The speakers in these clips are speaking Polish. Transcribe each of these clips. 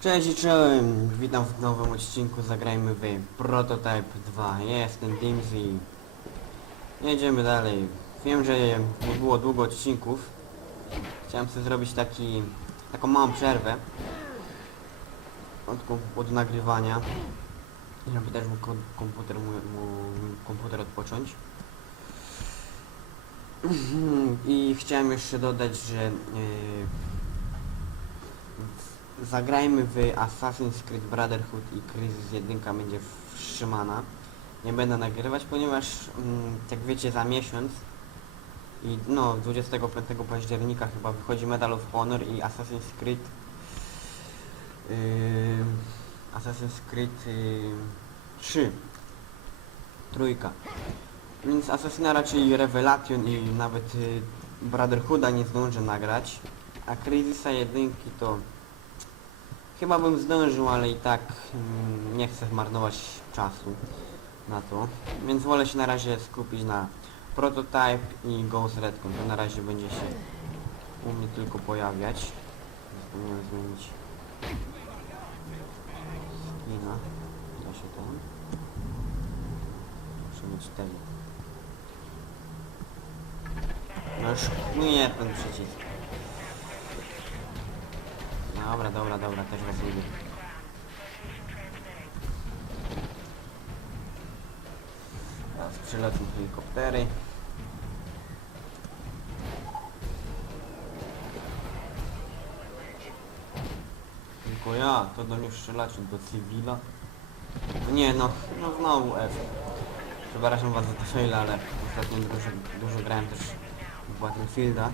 Cześć i czołem, witam w nowym odcinku, zagrajmy w Prototype 2, Ja jestem Dimsy. Jedziemy dalej. Wiem, że było długo odcinków. Chciałem sobie zrobić taki, taką małą przerwę od, od nagrywania. Żeby też mógł kom- komputer, komputer odpocząć. I chciałem jeszcze dodać, że yy, Zagrajmy w Assassin's Creed Brotherhood i Crisis 1 będzie wstrzymana. Nie będę nagrywać, ponieważ mm, jak wiecie za miesiąc i no 25 października chyba wychodzi Medal of Honor i Assassin's Creed yy, Assassin's Creed yy, 3 trójka. Więc Assassina raczej Revelation i nawet yy, Brotherhooda nie zdążę nagrać. A Crisisa jedynki to Chyba bym zdążył, ale i tak mm, nie chcę zmarnować czasu na to. Więc wolę się na razie skupić na Prototype i Ghost Redcon. To na razie będzie się u mnie tylko pojawiać. Zapomniałem zmienić skina. Da się to. Muszę mieć ten. No już nie ten przycisk. Dobra, dobra, dobra, też was lubię. Teraz przylecą helikoptery. Tylko ja, to do mnie strzelacie, do cywila. No nie, no, no znowu F. Przepraszam was za te faile, ale ostatnio dużo, dużo grałem też w Battlefielda.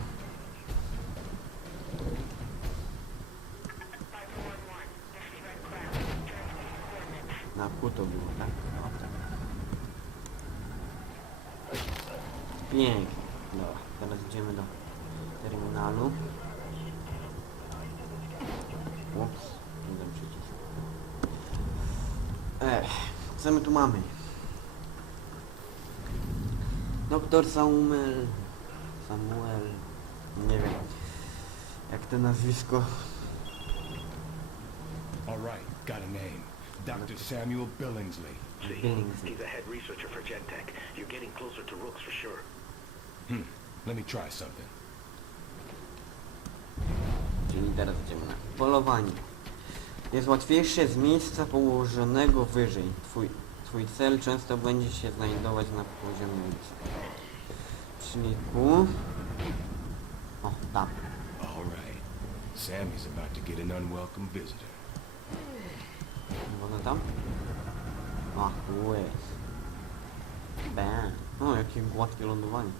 Na Q to było, tak? O, tak. Pięknie. Dobra, teraz idziemy do terminalu. Ups, jeden przycisk. Ech, co my tu mamy? Doktor Samuel... Samuel... Nie wiem. Jak to nazwisko? All right, got a name. Dr. Samuel Billingsley. See, Billingsley. he's a head researcher for Gentech. You're getting closer to Rooks for sure. Hmm, let me try something. Czyli teraz idziemy na polowanie. Jest łatwiejsze z miejsca położonego wyżej. Twój, twój cel często będzie się znajdować na poziomie ulicy. Czyli Q. O, tam. All right. Sammy's about to get an unwelcome visitor. Woda tam? A, tu jest. Bam. O, jakie gładkie lądowanie.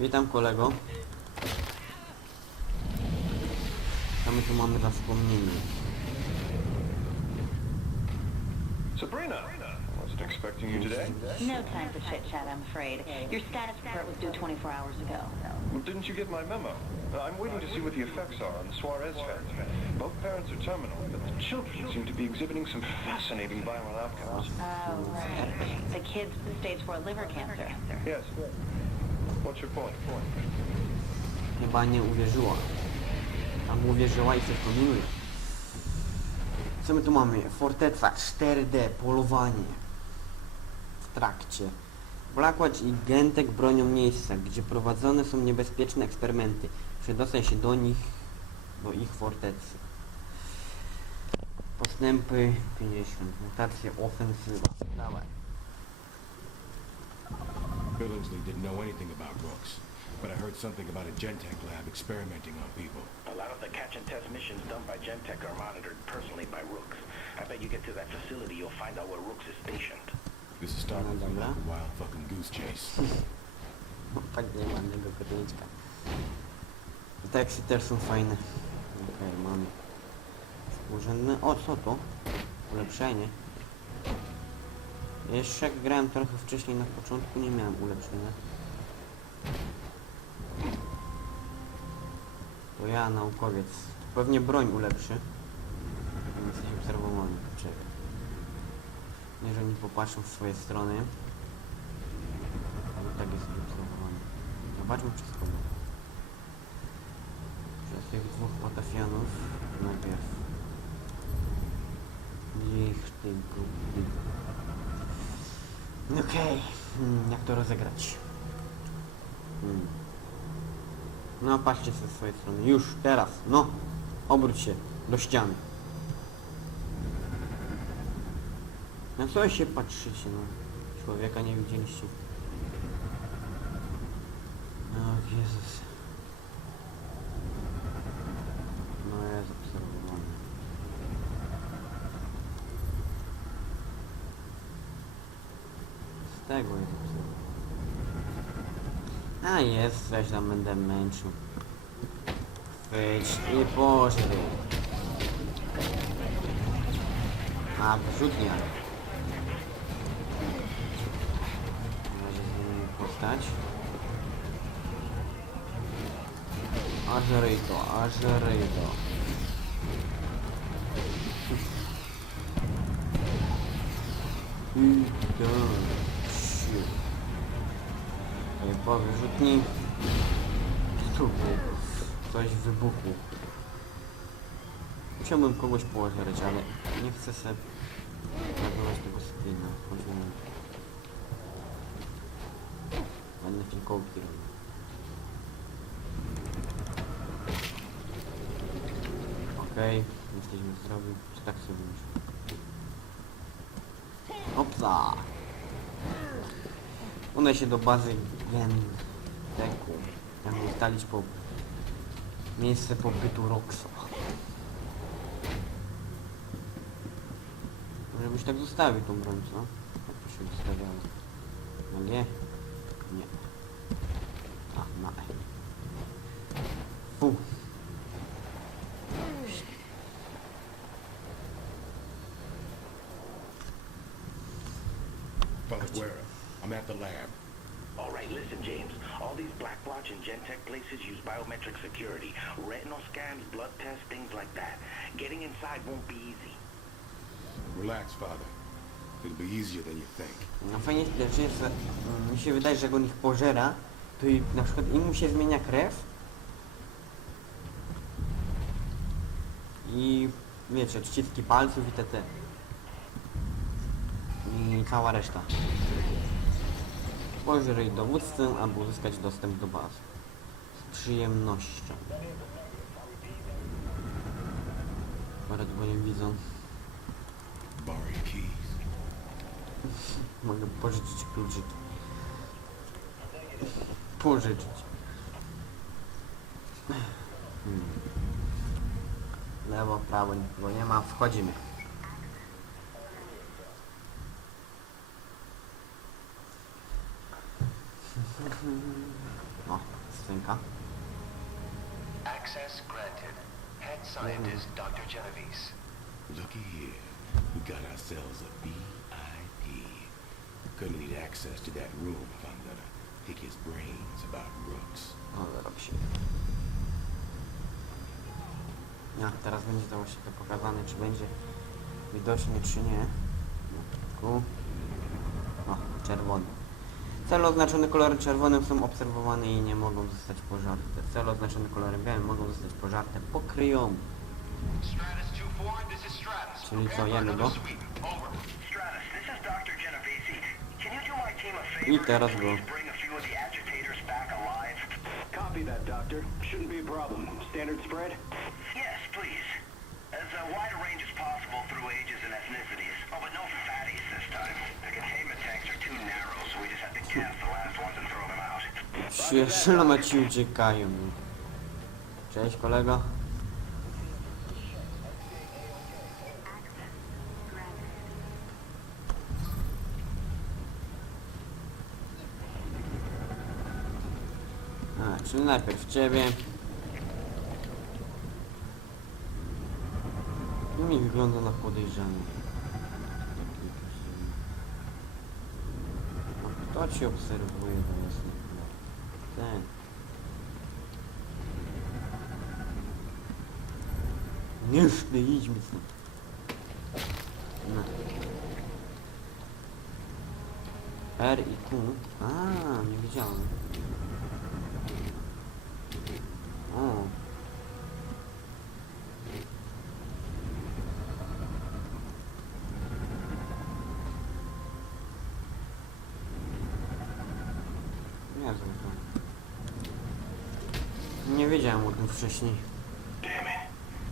Witam kolego. Co my tu mamy za wspomnienie? Sabrina, I wasn't expecting you today. No time for chit chat, I'm afraid. Your status report was due 24 hours ago. Well, didn't you get my memo? Uh, I'm waiting to see what the effects are on the Suarez family. Both parents are terminal, but the children seem to be exhibiting some fascinating violent outcomes. Oh, right. The kids with stage 4 liver cancer. Yes. What's your point? Chyba nie uwierzyła. Tam uwierzyła i coś kombinuje. Co my tu mamy? Forteca 4D, polowanie. W trakcie. Blackwatch i Gentek bronią miejsca, gdzie prowadzone są niebezpieczne eksperymenty. Przedostaj się do nich, do ich fortecy. Postępy 50, mutacje ofensywa. Dawaj. Billingsley didn't know anything about Rooks, but I heard something about a Gentech lab experimenting on people. A lot of the catch and test missions done by Gentech are monitored personally by Rooks. I bet you get to that facility, you'll find out where Rooks is stationed. This is starting to No, dobra. like a wild fucking goose chase. Tak nie ma ładnego kotliczka. Teksty też są fajne. Okej, mamy. Współrzędne. O, co to? Ulepszenie. Jeszcze jak grałem trochę wcześniej na początku nie miałem ulepszenia. To ja, naukowiec. Pewnie broń ulepszy. Jesteś obserwowany. Czekaj. Nie, oni popatrzą w swoje strony. Ale tak jest obserwowane. Zobaczmy przez kogo. Przez tych dwóch patafianów najpierw. Ich ty głupi. No okej, okay. hmm, jak to rozegrać? Hmm. No patrzcie ze swojej strony. Już, teraz, no! Obróć się do ściany. Na co się patrzycie, no? Człowieka nie widzieliście. O Jezus. No jest obserwowany. Z tego jest obserwowany. A jest, coś tam będę męczył. Chwyć i pożry. A, wyrzutnia. Zmienimy postać. Aż ryj to, aż ryj to. I to się. Ej, Po wyrzutni. Tu coś wybuchło. Musiałbym kogoś pożerać, ale nie chcę sobie zabrać tego spina. Chodźmy. Będę filkołki robił. Okej, jesteśmy zdrowi. Czy tak sobie myślę? Opsa! Udaj się do bazy Genteku. Jak ustalić po miejsce pobytu Roxo. Może byś tak zostawił tą broń, co? Jak to się ustawiało? Na G? Nie. A, na E. Fu. Palaguera, I'm at the lab. All right, listen, James. All these Blackwatch and Gentech places use biometric security. Retinal scans, blood tests, things like that. Getting inside won't be easy. Relax, father. It'll be easier than you think. No fajnie jest, że mm, mi się wydaje, że jak on ich pożera, to i na przykład im się zmienia krew i wiecie, odciski palców i te i cała reszta. Pożerej dowódcę, aby uzyskać dostęp do bazy. Z przyjemnością. Bo nie widzą. Borrow your keys. Mogę pożyczyć kluczyki. Pożyczyć. Hmm. Lewo, prawo, nikogo nie ma. Wchodzimy. O, scenka. Access granted. Head scientist Dr. Genovese. Looky here. We got ourselves a VIP. Gonna need access to that room if I'm gonna pick his brains about Rooks. O, zarob się. Ja, teraz będzie to właśnie to pokazane, czy będzie widocznie, czy nie. Tu. O, czerwony. Cele oznaczone kolorem czerwonym są obserwowane i nie mogą zostać pożarte. Cele oznaczone kolorem białym mogą zostać pożarte pokryjomu. Stratus 2-4, this is Stratus. Czyli co, jemy go? The agitators back alive? Copy that, Doctor. Shouldn't be a problem. Standard spread? Yes, please. As uh, wide a range as possible through ages and ethnicities. Oh, but no fatties this time. The containment tanks are too narrow, so we just have to cast the last ones and throw them out. Szyloma ci uciekają. Cześć kolego. Czyli najpierw ciebie. No mi wygląda na podejrzanie. A Kto ci obserwuje to jest ten. Ty idźmy stąd. No. R i Q. A, nie wiedziałem. Nie wiedziałem o tym wcześniej. Damn it.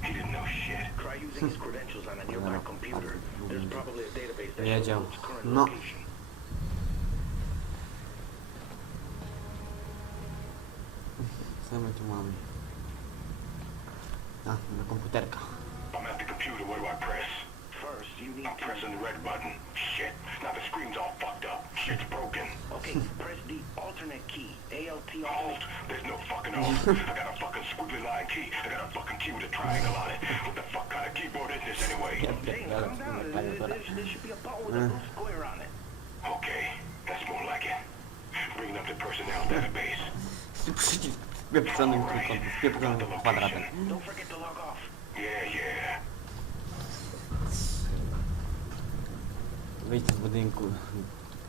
He didn't know shit. Try using his credentials on a nearby Dobra. computer. There's probably a database that Wiedział. shows its current No. location. Co my tu mamy? A, do komputerka. I'm at the computer. What do I press? First, you need I'm to... pressing the red button. Shit. Now the screen's all fucked up. Shit's broken. Okay, press the alternate key. ALT Alt. There's no fucking alt. I got a fucking squiggly line key. I got a fucking key with a triangle on it. What the fuck kind of keyboard is this anyway? Dang, calm down. There, there, there should be a button with a blue square on it. Okay, that's more like it. Bringing up the personnel database. Przycisk z pieprzonym trójkątem, z pieprzonym kwadratem. Wyjść z budynku.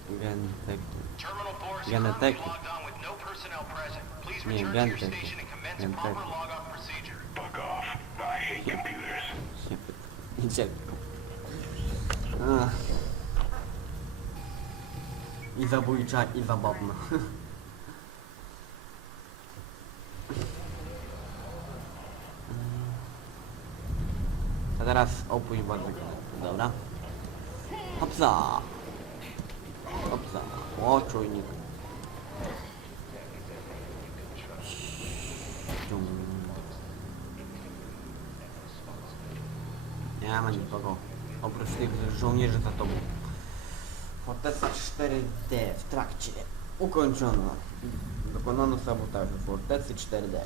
Gentek. Terminal 4 Genetek. logged on with no personnel present. Please Nie, return to your Gentek. station and commence Gentek. proper log-off procedure. Fuck off. I hate computers. Nie pyt. Idzie. Ach. I zabójcza, i zabawna. A teraz opuść bardzo dobra? Hopsa! Hopsa! O, czujnik. Nie ma nikogo. Oprócz tych żołnierzy za tobą. Forteca 4D w trakcie. Ukończono. Dokonano sabotażu Fortecy 4D.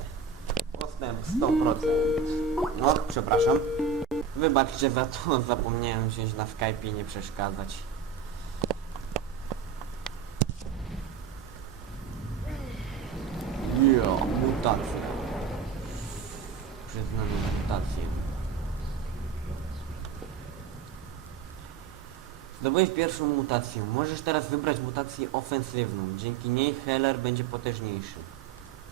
Postęp 100%. No, przepraszam. Wybaczcie za to, zapomniałem wziąć na Skype i nie przeszkadzać. Jo, mutacja. Przyznamy mutację. Zdobyłeś pierwszą mutację. Możesz teraz wybrać mutację ofensywną. Dzięki niej Heller będzie potężniejszy.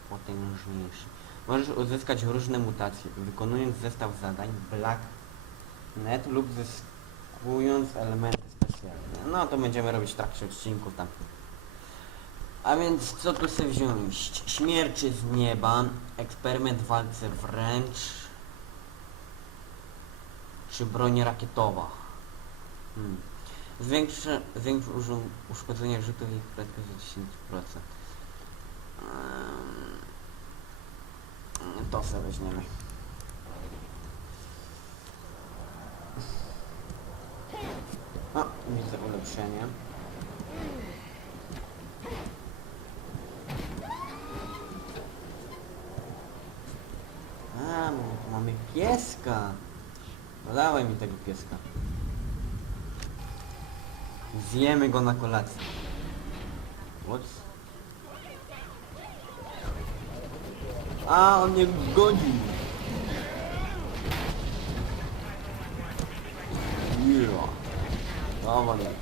Potężniejszy. Możesz uzyskać różne mutacje, wykonując zestaw zadań Black Net lub zyskując elementy specjalne. No to będziemy robić w trakcie odcinków tam. A więc co tu sobie wziąć? Śmierci z nieba, eksperyment w walce wręcz, czy broń rakietowa? Hmm. Zwiększy, zwiększy uszkodzenie rzutów i prędkość o 10%. Ehm, to sobie weźmiemy. O, widzę ulepszenie. A, mamy pieska. No mi tego pieska. Zjemy go na kolację. What? A, on mnie godzi. Yeah. Dawaj.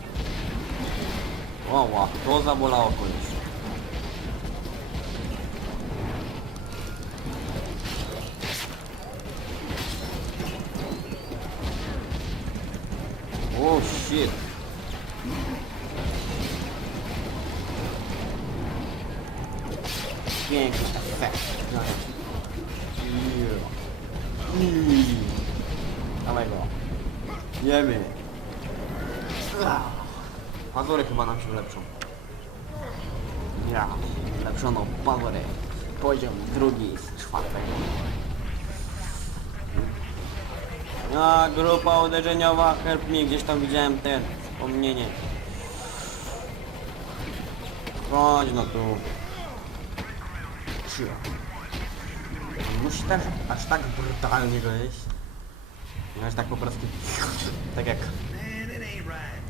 O, ła, to zabolało koniecznie. Oh shit. Piękny efekt. Yeah. Mm. Dawaj go. Jemy. Ah. Pazury chyba nam się ulepszą. Ja, ulepszono pazury. Poziom drugi z czwartego. A, grupa uderzeniowa, help me, gdzieś tam widziałem ten, wspomnienie. Chodź no tu. Musi tak, aż tak brutalnie go jeść. Aż tak po prostu, tak jak,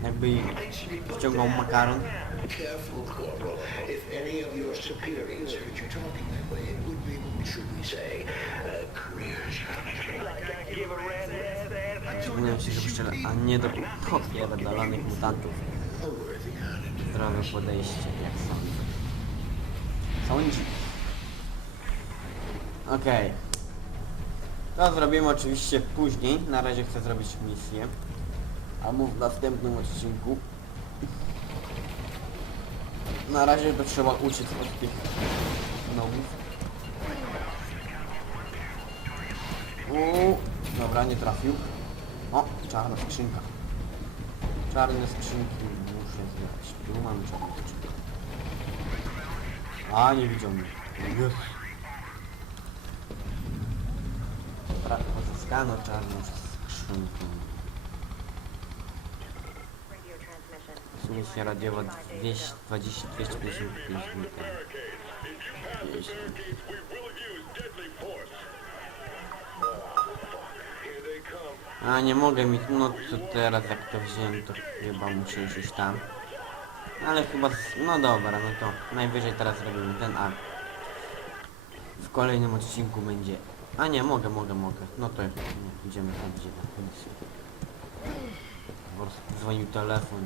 jakby wciągał makaron. Say, a career Przypomniałem się, że szczerze, a nie do popierdolonych mutantów. a. Zdrowe podejście, jak sądzę. Sądzi. Okej. To zrobimy oczywiście później. Na razie chcę zrobić misję. Albo w następnym odcinku. Na razie to trzeba uciec od tych nogów. Uuu, dobra, nie trafił. O, czarna skrzynka. Czarne skrzynki muszę zbierać. Tu mamy czarne skrzynki. A, nie widział mnie. Jest. Dobra, pozyskano czarną skrzynkę. Słuchaj radiowa 220, 255 metrów. A nie mogę mi, no to teraz jak to wziąłem to chyba muszę już iść tam. Ale chyba, no dobra, no to najwyżej teraz robimy ten akt. W kolejnym odcinku będzie, a nie, mogę, mogę, mogę, no to nie, idziemy tam gdzie na prostu dzwonił telefon.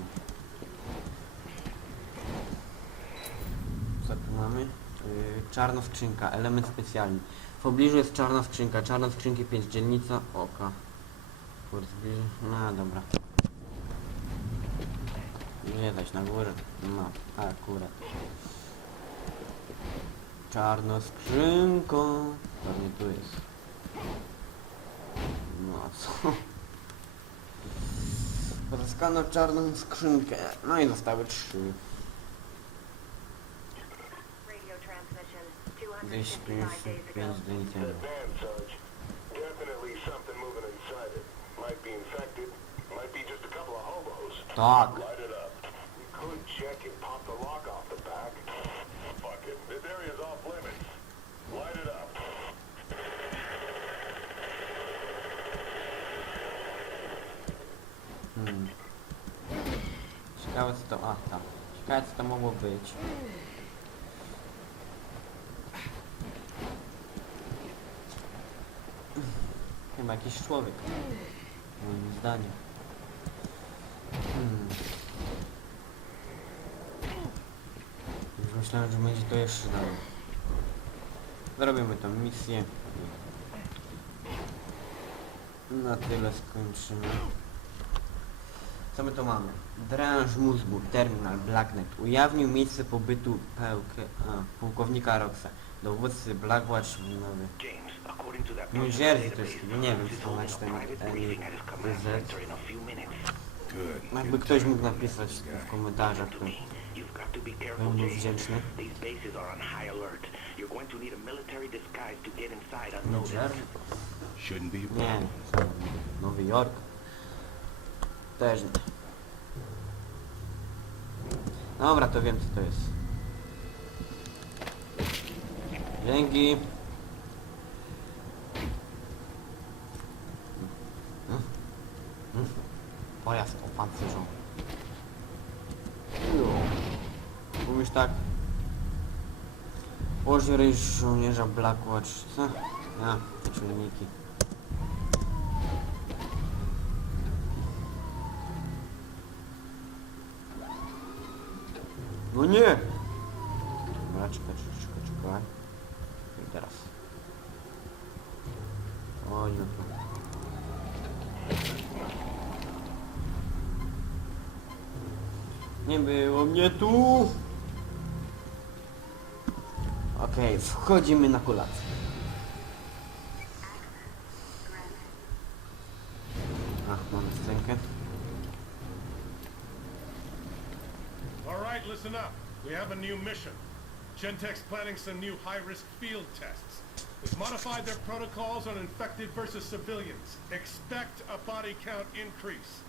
Co tu mamy? Yy, czarna skrzynka, element specjalny. W pobliżu jest czarna skrzynka, czarna skrzynki 5, dzielnica oka. Kurde. No dobra. Nie zaś na górę. No, akurat. Czarna skrzynko. Pewnie tu jest. No co? Pozyskano czarną skrzynkę. No i zostały trzy. 255 dni temu. Definitely something moving inside it. Might be infected, might be just a couple of hobos. Tak. Light it up. We could check and pop the lock off the back. Fuck it. This area's off limits. Light it up. Hmm. Ciekawe co to... A, tam. Ciekawe co to mogło być. Chyba jakiś człowiek. Moim zdaniem. Hmm. Już myślałem, że będzie to jeszcze dalej. Zrobimy tą misję. Na tyle skończymy. Co my tu mamy? Dręż mózgu, terminal, Blacknet. Ujawnił miejsce pobytu pełkę, a, pułkownika Roxa. Dowódcy nowy. According to that New Jersey to jest, nie wiem co znaczy ten Z. Good. Jakby ktoś mógł napisać w komentarzach, to to be careful, byłbym James. wdzięczny. These bases are on high alert. You're going to need a military disguise to get inside New unnoticed. Jersey? Shouldn't be a Nie, problem. Nowy Jork. Też nie. Dobra, to wiem co to jest. Dzięki. Hmm? Hmm? Pojazd opancerzony. Jo. Tak? Pożry żołnierza Blackwatch. Co? A, te. No nie! Dobra, czekaj, czekaj, czekaj. I teraz. Oj, no to. Nie było mnie tu! Okej, wchodzimy na kolację. Ach, mamy scenkę. All right, listen up. We have a new mission. Gentek's planning some new high-risk field tests. They've modified their protocols on infected versus civilians. Expect a body count increase.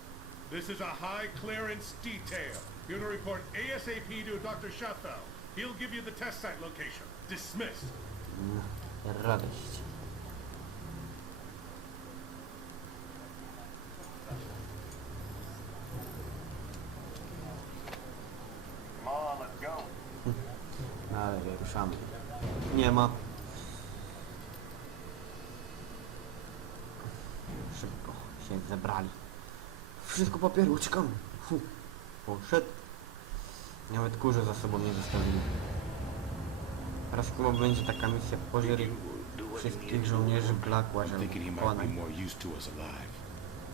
This is a high clearance detail. You're to report ASAP to Dr. Schaffel. He'll give you the test site location. Dismissed. Radość. Let's go. No ale ruszamy. Nie ma. Szybko się zebrali. Wszystko papieru, uciekamy. Poszedł. Nawet kurze za sobą nie zostawili. Teraz chyba będzie taka misja pożery wszystkich żołnierzy us alive.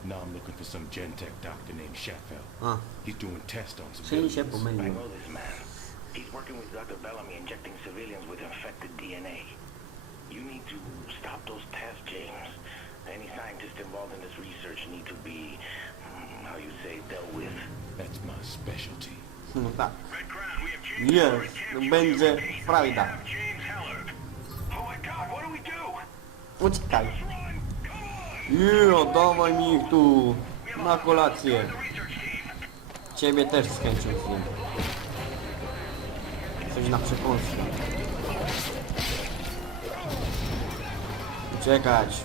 Now I'm looking for some Gentech doctor named Sheffield. A, He's doing tests on czyli się civilians. pomylił. this man. He's working with Dr. Bellamy, injecting civilians with infected DNA. You need to stop those tests, James. Any scientists involved in this research need to be, hmm, how you say, dealt with. That's my specialty. No tak. Jest, będzie frajda. Uciekaj. Jo, dawaj mi ich tu. Na kolację. Ciebie też z chęcią zjem. Coś na przekąskę. Uciekać.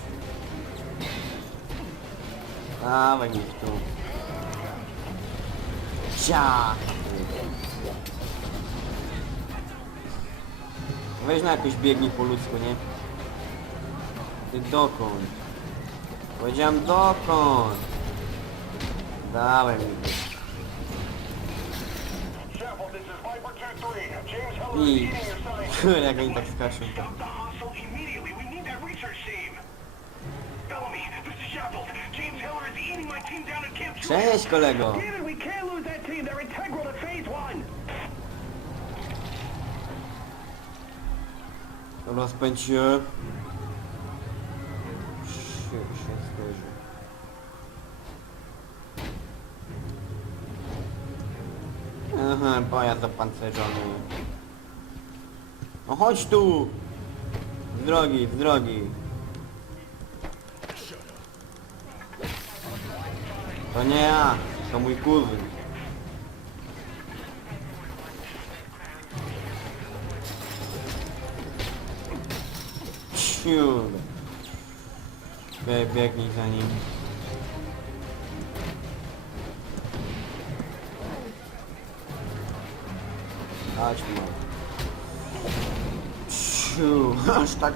Dawaj mi ich tu. Cia! Weź na jakoś biegnij po ludzku, nie? Ty dokąd? Powiedziałem dokąd? Dawaj mi to. Chapel, this is Viper 2-3. James Heller I... science. Jak oni tak skaczą. To phase one. Rozpędź się. Się, się. Aha, pojazd opancerzony. No chodź tu! Z drogi, z drogi. To nie ja, to mój kuzyn. Ciul. Bie, biegnij za nim. Chodźmy. Ciu, aż tak,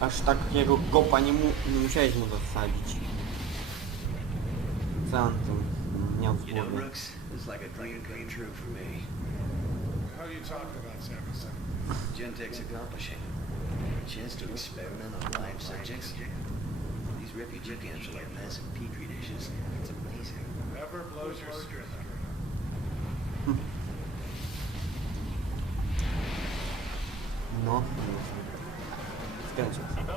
aż takiego kopa nie, mu, nie musiałeś mu zasadzić. Co on tu miał w You know, głowie? Brooks, it's like a dream come true for me. How are you talking about, Samuelson? Gentek's accomplishing. Chance to experiment on live subjects. These refugee camps are like massive petri dishes. It's amazing. Never blows your. No.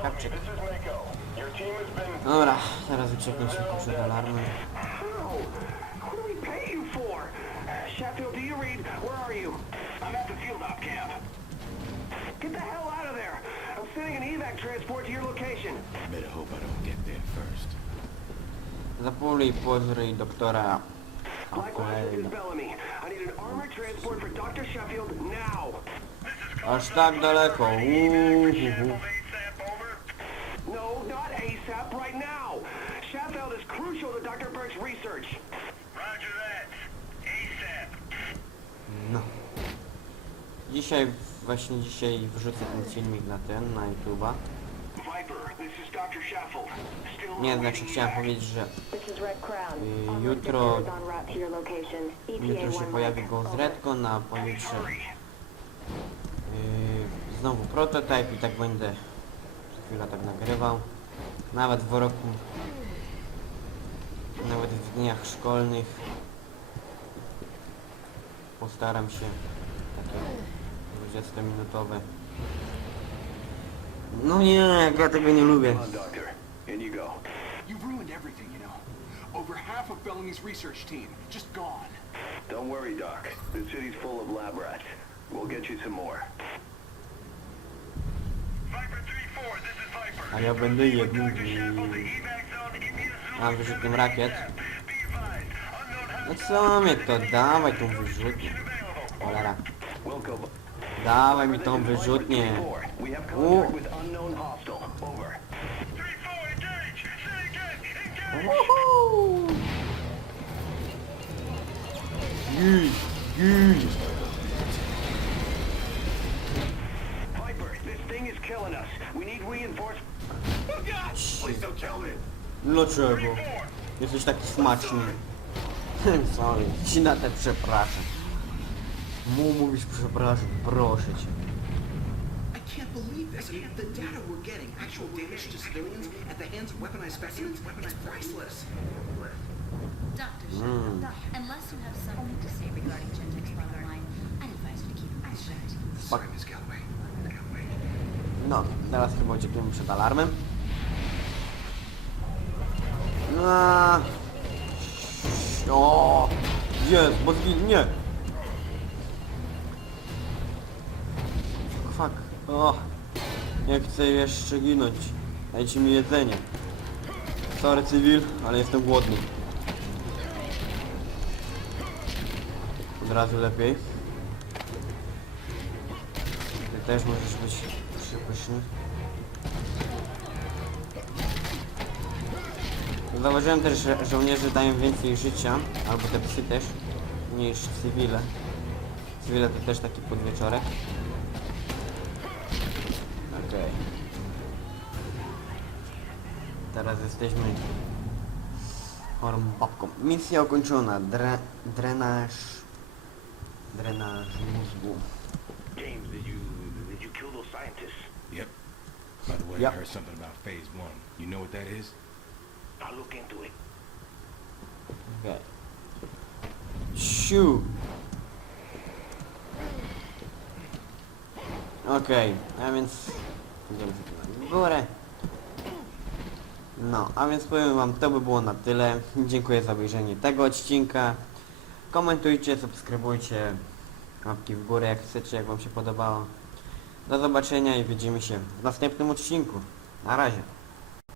Kapczyk. Has been... Dobra, teraz ucieknę szybko przed alarmem. How? What do we pay you for? Sheffield, do you read? Where are you? I'm at the field op camp. Get the hell out of there. I'm sending an evac transport to your location. Better hope I don't get there first. Zapuluj pozryj doktora Likewise, this is Bellamy. I need an armored transport for Dr. Sheffield now. Aż tak daleko. No, not ASAP, right now. Sheffield is crucial to Dr. Dzisiaj, właśnie dzisiaj wrzucę ten filmik na ten, na YouTube'a. Nie, znaczy chciałem powiedzieć, że y, jutro. ETA jutro się pojawi mark. Ghost Over. Redcon, a pojutrze y, znowu prototyp i tak będę co chwilę tak nagrywał. Nawet w roku, nawet w dniach szkolnych postaram się takie 20-minutowe. No nie, jak ja tego nie lubię. Come on, Doctor. In you go. You've ruined everything, you know. Over half of Bellamy's research team, just gone. Don't worry, Doc. The city's full of lab rats. We'll get you some more. Viper 3-4, this is Viper. A ja będę jednym. Mam wyrzutkiem rakiet. Be advised, unknown No co mnie to, dawaj tą wyrzutnię. Cholera. Wilco, Dawaj mi tą wyrzutnię. U. contact with unknown hostile. Over. 3-4, engage. Say again, engage. Woohoo! Git, git. Viper, this thing is killing us. We need reinforcements. Please don't kill me. Dlaczego? Jesteś taki smaczny. Sorry, ci na te przepraszam. Mu mówisz przepraszam, proszę cię. I can't believe this. I mean, the data we're getting, actual damage to civilians at the hands of weaponized specimens, it's priceless. Dr. Sheffield, unless you have something to say regarding Gentek's front line, I'd advise you to keep it Fuck. Sorry, Miss Galloway. Galloway. No, teraz chyba uciekniemy przed alarmem. No. O, jest, bo zgin, nie. Nie chcę jeszcze ginąć. Dajcie mi jedzenie. Sorry cywil, ale jestem głodny. Od razu lepiej. Ty też możesz być przypyszny. Zauważyłem też, że żołnierze dają więcej życia, albo te psy też, niż cywile. Cywile to też taki podwieczorek. Teraz jesteśmy chorą babką. Misja ukończona. Dre, drenaż... Drenaż mózgu. James, did you did you kill those scientists? Yep. By the way, Yep. I heard something about phase one. You know what that is? I'll look into it. Okej. Siu. Okej, a więc idziemy sobie na górę. No, a więc powiem wam, to by było na tyle. Dziękuję za obejrzenie tego odcinka. Komentujcie, subskrybujcie, łapki w górę jak chcecie, jak wam się podobało. Do zobaczenia i widzimy się w następnym odcinku. Na razie.